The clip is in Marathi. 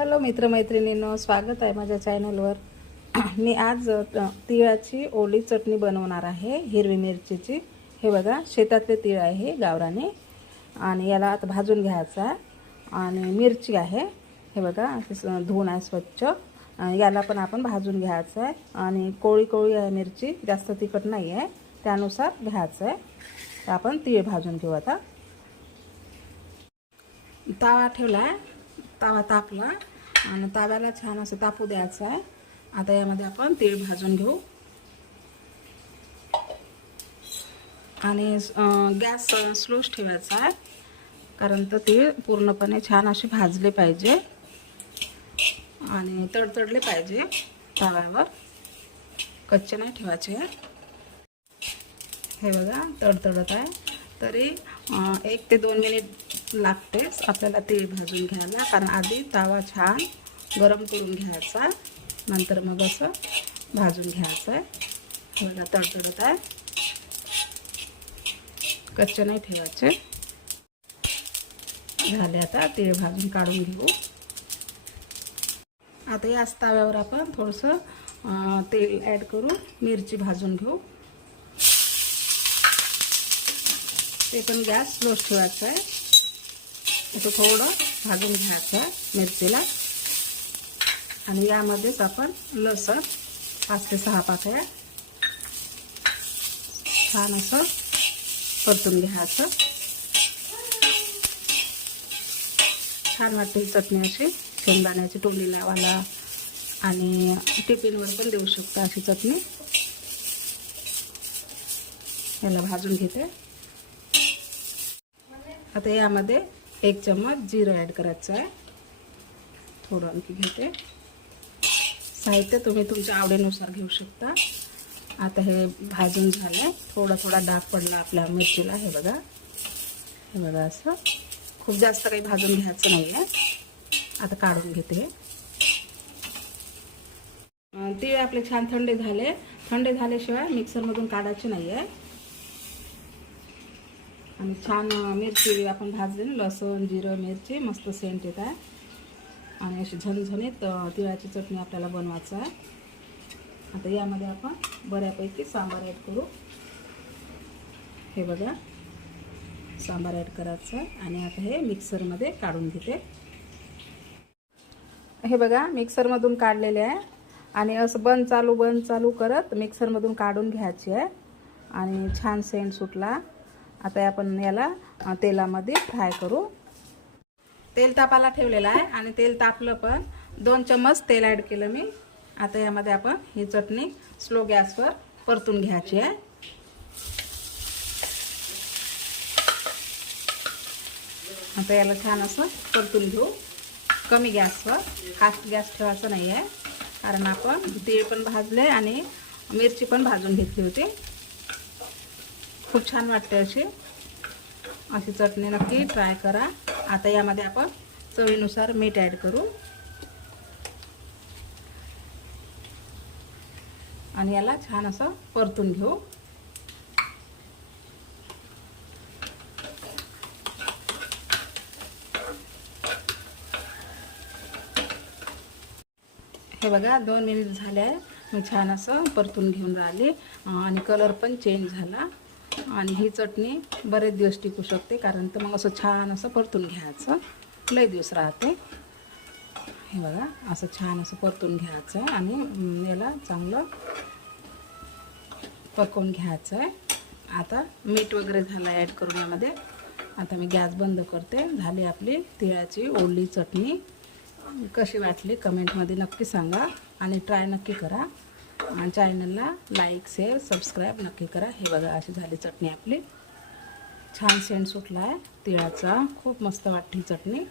हॅलो मित्रमैत्रिणींनो स्वागत आहे माझ्या चॅनलवर. मी आज तिळाची ओली चटणी बनवणार आहे हिरवी मिरचीची. हे बघा शेतातले तिळ आहे गावराने. आणि याला आता भाजून घ्यायचा आहे. आणि मिरची आहे हे बघा धुवून आहे स्वच्छ. याला पण आपण भाजून घ्यायचं आहे. आणि कोळी कोळी आहे मिरची जास्त तिखट नाही आहे. त्यानुसार घ्यायचं आहे. तर आपण तिळ भाजून घेऊ आता. तावा ठेवला आहे. तवा तापला आणि तव्याला छान असं तापू द्यायचं आहे. आता यामध्ये आपण तीळ भाजून घेऊ. आणि गॅस स्लोच ठेवायचा आहे कारण तर तीळ पूर्णपणे छान असे भाजले पाहिजे आणि तडतडले पाहिजे तव्यावर. कच्चे नाही ठेवायचे. हे बघा तडतडत आहे. तरी एक ते दोन मिनिट लागतेच. आपल्याला तीळ भाजून घ्यायला कारण आधी तावा छान गरम करून घ्यायचा. नंतर मग असं भाजून घ्यायचं आहे बघा तडतडत आहे. कच्चे नाही ठेवायचे. झाले आता तीळ भाजून काढून घेऊ. आता याच ताव्यावर आपण थोडंसं तेल ॲड करून मिरची भाजून घेऊ. ते पण गॅस स्लोच ठेवायचा आहे असं थोडं भाजून घ्यायचं मिरचीला. आणि यामध्येच आपण लसण पाच ते सहा पाकळ्या. छान असं परतून घ्यायचं. छान वाटते चटणी अशी. शेंगदाण्याची टोली वाला आणि टिफिनवर पण देऊ शकता अशी चटणी. याला भाजून घेते. आता यामध्ये एक चम्मच जिरं ॲड करायचं आहे. थोडं आणखी घेते. साहित्य तुम्ही तुमच्या आवडीनुसार घेऊ शकता. आता हे भाजून झालं आहे थोडा थोडा डाग पडला आपल्या मिरचीला. हे बघा. हे बघा असं. खूप जास्त काही भाजून घ्यायचं नाही आहे आता काढून घेते. अं, आपले छान थंडे झाले. थंडे झाल्याशिवाय मिक्सरमधून काढायचे नाही आहे आणि छान मिरची आपण भाजली ना, लसूण जिरं मिरची मस्त सेंट येत आहे. आणि अशी झणझणीत तिळाची चटणी आपल्याला बनवायचं आहे. आता यामध्ये आपण बऱ्यापैकी सांबार ॲड करू. हे बघा. सांबार ॲड करायचं आणि आता हे मिक्सरमध्ये काढून घेते. हे बघा मिक्सरमधून काढलेले आहे. आणि असं बंद चालू बंद चालू करत मिक्सरमधून काढून घ्यायची आहे. आणि छान सेंट सुटला. आता आपण याला तेलामध्ये फ्राय करू. तेल तापायला ठेवलेलं आहे आणि तेल तापलं पण दोन चम्मच तेल ॲड केलं मी. आता यामध्ये आपण ही चटणी स्लो गॅसवर परतून घ्यायची आहे. आता याला छान असं परतून घेऊ. कमी गॅसवर फास्ट गॅस ठेवायचं नाही आहे कारण आपण तीळ पण भाजले आणि मिरची पण भाजून घेतली होती. खूप छान वाटते अशी. अशी चटणी नक्की ट्राय करा. आता यामध्ये आपण चवीनुसार मीठ ॲड करू. आणि याला छान असं परतून घेऊ. हे बघा दोन मिनिट झाले आहे मी छान असं परतून घेऊन राहिले. आणि कलर पण चेंज झाला. आणि ही चटणी बरेच दिवस टिकू शकते कारण तर मग असं छान असं परतून घ्यायचं. लय दिवस राहते. हे बघा असं छान असं परतून घ्यायचं आणि याला चांगलं पकवून घ्यायचं आहे आता मीठ वगैरे झालं ॲड करून यामध्ये. आता मी गॅस बंद करते. झाली आपली तिळाची ओली चटणी. कशी वाटली? कमेंटमध्ये नक्की सांगा आणि ट्राय नक्की करा. चॅनलला लाईक शेअर सबस्क्राईब नक्की करा. हे बघा अशी झाली चटणी आपली. छान सेंट सुटला आहे तिळाचा खूप मस्त वाटते चटणी.